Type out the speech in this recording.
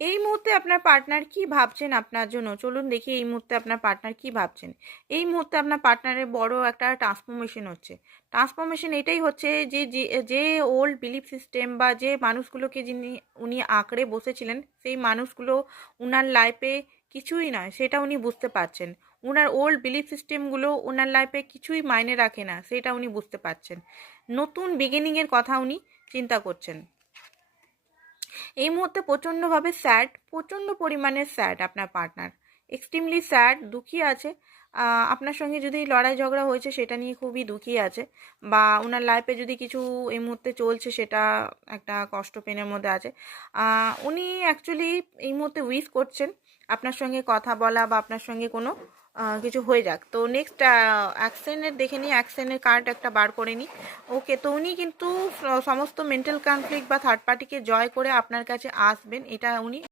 এই মুহূর্তে আপনার পার্টনার কি ভাবছেন আপনার জন্য? চলুন দেখি এই মুহূর্তে আপনার পার্টনার কি ভাবছেন। এই মুহূর্তে আপনার পার্টনারের বড় একটা ট্রান্সফরমেশন হচ্ছে। ট্রান্সফরমেশন এটাই হচ্ছে যে যে ওল্ড বিলিফ সিস্টেম বা যে মানুষগুলোকে উনি আঁকড়ে বসেছিলেন, সেই মানুষগুলো উনার লাইফে কিছুই নয় সেটা উনি বুঝতে পারছেন। উনার ওল্ড বিলিফ সিস্টেমগুলো উনার লাইফে কিছুই মাইনে রাখে না, সেটা উনি বুঝতে পারছেন। নতুন বিগিনিংয়ের কথা উনি চিন্তা করছেন। এই মুহূর্তে প্রচণ্ডভাবে স্যাড, প্রচণ্ড পরিমাণে স্যাড আপনার পার্টনার, এক্সট্রিমলি স্যাড, দুঃখী আছে। আপনার সঙ্গে যদি লড়াই ঝগড়া হয়েছে সেটা নিয়ে খুবই দুঃখী আছে, বা ওনার লাইফে যদি কিছু এই মুহূর্তে চলছে সেটা একটা কষ্ট পেনের মধ্যে আছে। উনি অ্যাকচুয়ালি এই মুহূর্তে উইশ করছেন আপনার সঙ্গে কথা বলা বা আপনার সঙ্গে কোনো কিছু হয়ে যাক। তো নেক্সট অ্যাকশনের দেখে নিই, অ্যাকশনের কার্ড একটা বার করে নিই। ওকে, তো উনি কিন্তু সমস্ত মেন্টাল কনফ্লিক্ট বা থার্ড পার্টিকে জয় করে আপনার কাছে আসবেন, এটা উনি